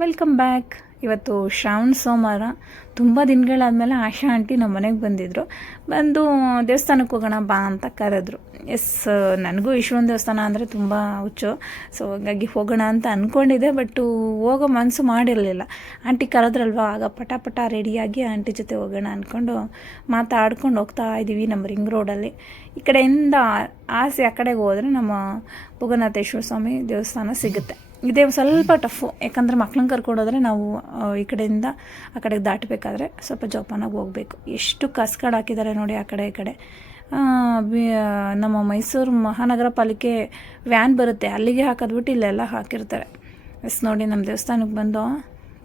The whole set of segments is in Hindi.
Welcome back. ಇವತ್ತು ಶ್ರಾವಣ ಸೋಮವಾರ. ತುಂಬ ದಿನಗಳಾದಮೇಲೆ ಆಶಾ ಆಂಟಿ ನಮ್ಮ ಮನೆಗೆ ಬಂದಿದ್ದರು ಬಂದು ದೇವಸ್ಥಾನಕ್ಕೆ ಹೋಗೋಣ ಬಾ ಅಂತ ಕರೆದ್ರು. ಎಸ್, ನನಗೂ ವಿಶ್ವನ ದೇವಸ್ಥಾನ ಅಂದರೆ ತುಂಬ ಹುಚ್ಚು. ಸೊ ಹಾಗಾಗಿ ಹೋಗೋಣ ಅಂತ ಅಂದ್ಕೊಂಡಿದ್ದೆ ಬಟ್ಟು ಹೋಗೋ ಮನಸ್ಸು ಮಾಡಿರಲಿಲ್ಲ. ಆಂಟಿ ಕರೆದ್ರಲ್ವಾ? ಆಗ ಪಟ ಪಟ ರೆಡಿಯಾಗಿ ಆಂಟಿ ಜೊತೆ ಹೋಗೋಣ ಅಂದ್ಕೊಂಡು ಮಾತಾಡ್ಕೊಂಡು ಹೋಗ್ತಾ ಇದ್ದೀವಿ ನಮ್ಮ ರಿಂಗ್ ರೋಡಲ್ಲಿ. ಈ ಕಡೆಯಿಂದ ಆಸೆ ಆ ಕಡೆಗೆ ಹೋದರೆ ನಮ್ಮ ಭುಗನಾಥೇಶ್ವರ ಸ್ವಾಮಿ ದೇವಸ್ಥಾನ ಸಿಗುತ್ತೆ. ಇದೇ ಸ್ವಲ್ಪ ಟಫು ಯಾಕಂದರೆ ಮಕ್ಳನ್ನ ಕರ್ಕೊಂಡೋದ್ರೆ ನಾವು ಈ ಕಡೆಯಿಂದ ಆ ಕಡೆಗೆ ದಾಟಬೇಕಾದ್ರೆ ಸ್ವಲ್ಪ ಜೋಪಾನಾಗಿ ಹೋಗಬೇಕು. ಎಷ್ಟು ಕಸ್ಕಡ್ ಹಾಕಿದ್ದಾರೆ ನೋಡಿ ಆ ಕಡೆ ಈ ಕಡೆ. ನಮ್ಮ ಮೈಸೂರು ಮಹಾನಗರ ಪಾಲಿಕೆ ವ್ಯಾನ್ ಬರುತ್ತೆ. ಅಲ್ಲಿಗೆ ಹಾಕೋದ್ಬಿಟ್ಟು ಇಲ್ಲೆಲ್ಲ ಹಾಕಿರ್ತಾರೆ. ಎಸ್ ನೋಡಿ ನಮ್ಮ ದೇವಸ್ಥಾನಕ್ಕೆ ಬಂದು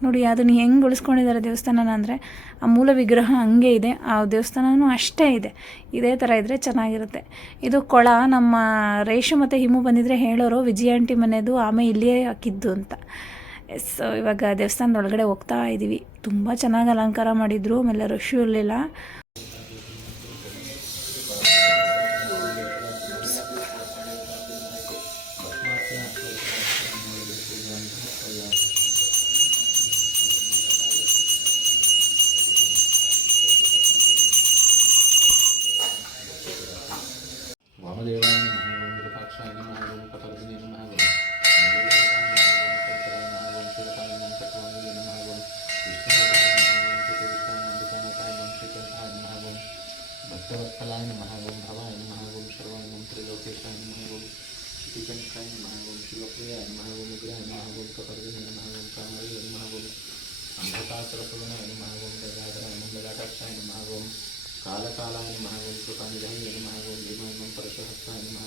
ನೋಡಿ, ಅದನ್ನು ಹೆಂಗೆ ಉಳಿಸ್ಕೊಂಡಿದ್ದಾರೆ ದೇವಸ್ಥಾನ ಅಂದರೆ, ಆ ಮೂಲ ವಿಗ್ರಹ ಹಂಗೆ ಇದೆ, ಆ ದೇವಸ್ಥಾನವೂ ಅಷ್ಟೇ ಇದೆ. ಇದೇ ಥರ ಇದ್ದರೆ ಚೆನ್ನಾಗಿರುತ್ತೆ. ಇದು ಕೊಳ, ನಮ್ಮ ರೇಷು ಮತ್ತು ಹಿಮು ಬಂದಿದ್ರೆ ಹೇಳೋರು, ವಿಜಯ ಆಂಟಿ ಮನೆಯದು ಆಮೇಲೆ ಇಲ್ಲಿಯೇ ಹಾಕಿದ್ದು ಅಂತ. ಎಸ್ ಇವಾಗ ದೇವಸ್ಥಾನದ ಒಳಗಡೆ ಹೋಗ್ತಾ ಇದ್ದೀವಿ ತುಂಬ ಚೆನ್ನಾಗಿ ಅಲಂಕಾರ ಮಾಡಿದ್ರು, ಆಮೇಲೆ ರಶ್ಶು ಇರಲಿಲ್ಲ siya ng araw kapag din ng araw. Nagagawa tayo ng araw, pagkala ng araw, sila tayo ng katuwang nila ng araw. Gusto na tayo ng araw, tutulog tayo ng bita na tayo, sikat tayo ng araw. Magtawag pala ng araw, hawain ng araw, sarwan ng trilocation ng araw. Sitikan tayo ng araw, silokriya ng araw, nagrahan ng araw, kapag din ng araw, kamariya ng araw. Ang katastrofulo na ng araw, dagadara ng dagatap tayo ng araw. कालकालाय नमः गों कृपानिधय नमः गों विमयं परशुहस्ताय नमः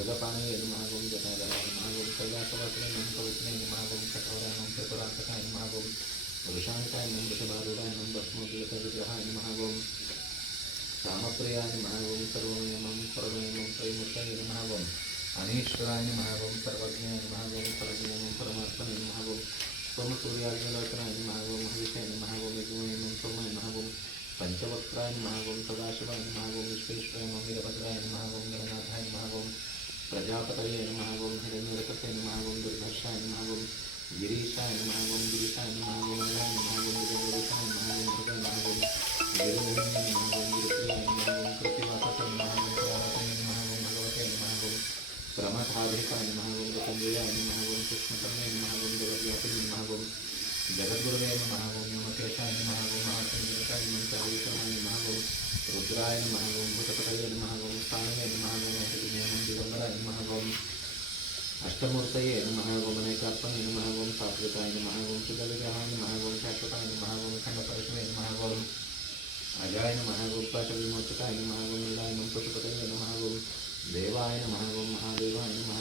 गजपाणी यदि महागोवी जटाधरा महागोवी सर्वासवासुराय नम पवित्रे नम महागोवी कठोराय नम चतुरांतकाय नम महागोवी वृषांताय नम वृषभारूढ़ाय नम भस्मोदीयतविग्रहाय नम महागोवी रामप्रियाय महागोवी सर्वमय नम सर्वमय नम त्रयमूर्तये नम महागोवी अनीश्वराय नम महागोवी सोम सूर्याग्निलोचनाय नम महागोवी महाविषय नम महागोवी गुणे नम सोमय പ്രജാപതയെ അനുമാകും ഹിരണ്യരഥത്തെ അനുമാകും ദുർഘർഷ അനുമാകും ഗിരീഷ അനുമാകും ഗിരിഷ അനുമാകും അനുമാകും ഗുരുഷ അനുമാകും മൃഗ അനുമാകും अष्टमूर्तये नमः ओं अनेकात्मने नमः ओं सात्विकाय नमः ओं सुखविग्रहाय नमः ओं शाश्वताय नमः ओं खण्डपरशुवे नमः ओं अजाय नमः ओं पाशविमोचकाय नमः ओं मृडाय नम पशुपतये नमः ओं देवाय नमः ओं महादेवाय नमः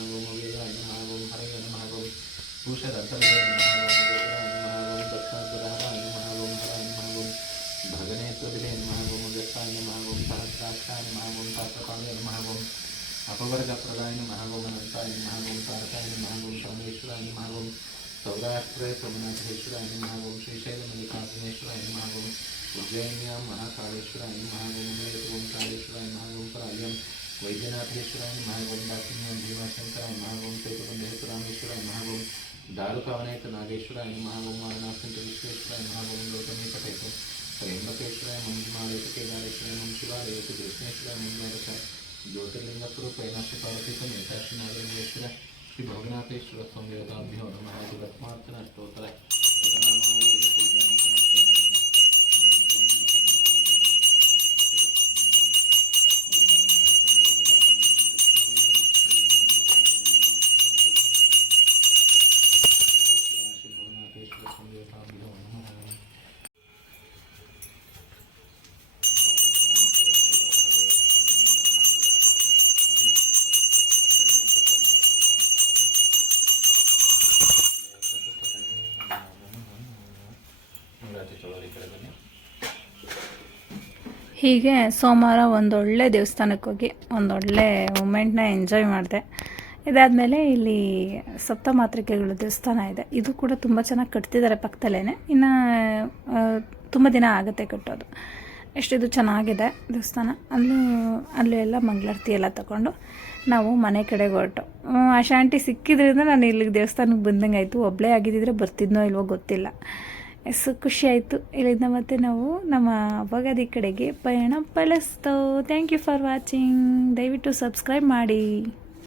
अपवर्ग प्रदाय नमः गोमनताय नमः गोमतारकाय नमः गोम सोमेश्वराय नमः गोम सौराष्ट्राय सोमनाथेश्वराय नमः श्रीशैल मल्लिकार्जुनेश्वराय नमः गोम उज्जैन्यां महाकालेश्वराय नमः गोम गोम कालेश्वराय नमः गोम वैद्यनाथेश्वराय नमः गोम दाक्षिण्यं भीमाशंकराय नमः गोम चैतबन्धेश्वरामेश्वराय नमः गोम नागेश्वराय नमः गोम मारनाथंत विश्वेश्वराय नमः गोम लोकमे पठेतु मंजुमालय केदारेश्वराय मम शिवालय कृष्णेश्वराय मंजुमालय జ్యోతిర్లింగప్పుడు పైన కాలకీతం ఏకాశనాథేశ్వర శ్రీ భవనాథేశ్వర స్వామి యోగా విహోనమ దురత్మార్చన స్తోత్ర ಹೀಗೆ ಸೋಮವಾರ ಒಂದೊಳ್ಳೆ ದೇವಸ್ಥಾನಕ್ಕೆ ಹೋಗಿ ಒಂದೊಳ್ಳೆ ಮೂಮೆಂಟ್ನ ಎಂಜಾಯ್ ಮಾಡಿದೆ. ಇದಾದಮೇಲೆ ಇಲ್ಲಿ ಸಪ್ತ ಮಾತೃಕೆಗಳು ದೇವಸ್ಥಾನ ಇದೆ. ಇದು ಕೂಡ ತುಂಬ ಚೆನ್ನಾಗಿ ಕಟ್ತಿದ್ದಾರೆ ಪಕ್ಕದಲ್ಲೇ ಇನ್ನು ತುಂಬ ದಿನ ಆಗುತ್ತೆ ಕಟ್ಟೋದು. ಎಷ್ಟಿದು ಚೆನ್ನಾಗಿದೆ ದೇವಸ್ಥಾನ. ಅಲ್ಲೂ ಅಲ್ಲೂ ಎಲ್ಲ ಮಂಗಳಾರತಿ ಎಲ್ಲ ತಗೊಂಡು ನಾವು ಮನೆ ಕಡೆಗೆ ಹೊರಟು. ಆ ಶಾಂಟಿ ಸಿಕ್ಕಿದ್ರಿಂದ ನಾನು ಇಲ್ಲಿಗೆ ದೇವಸ್ಥಾನಕ್ಕೆ ಬಂದಂಗೆ ಆಯಿತು ಒಬ್ಬಳೇ ಆಗಿದ್ದಿದ್ರೆ ಬರ್ತಿದ್ನೋ ಇಲ್ವೋ ಗೊತ್ತಿಲ್ಲ. ಎಸ್ ಖುಷಿ ಆಯಿತು ಇಲ್ಲಿಂದ ಮತ್ತೆ ನಾವು ನಮ್ಮ ಬಗದಿ ಕಡೆಗೆ ಪಯಣ ಬಳಸ್ತೋ ಥ್ಯಾಂಕ್ ಯು ಫಾರ್ ವಾಚಿಂಗ್ ದಯವಿಟ್ಟು ಸಬ್ಸ್ಕ್ರೈಬ್ ಮಾಡಿ.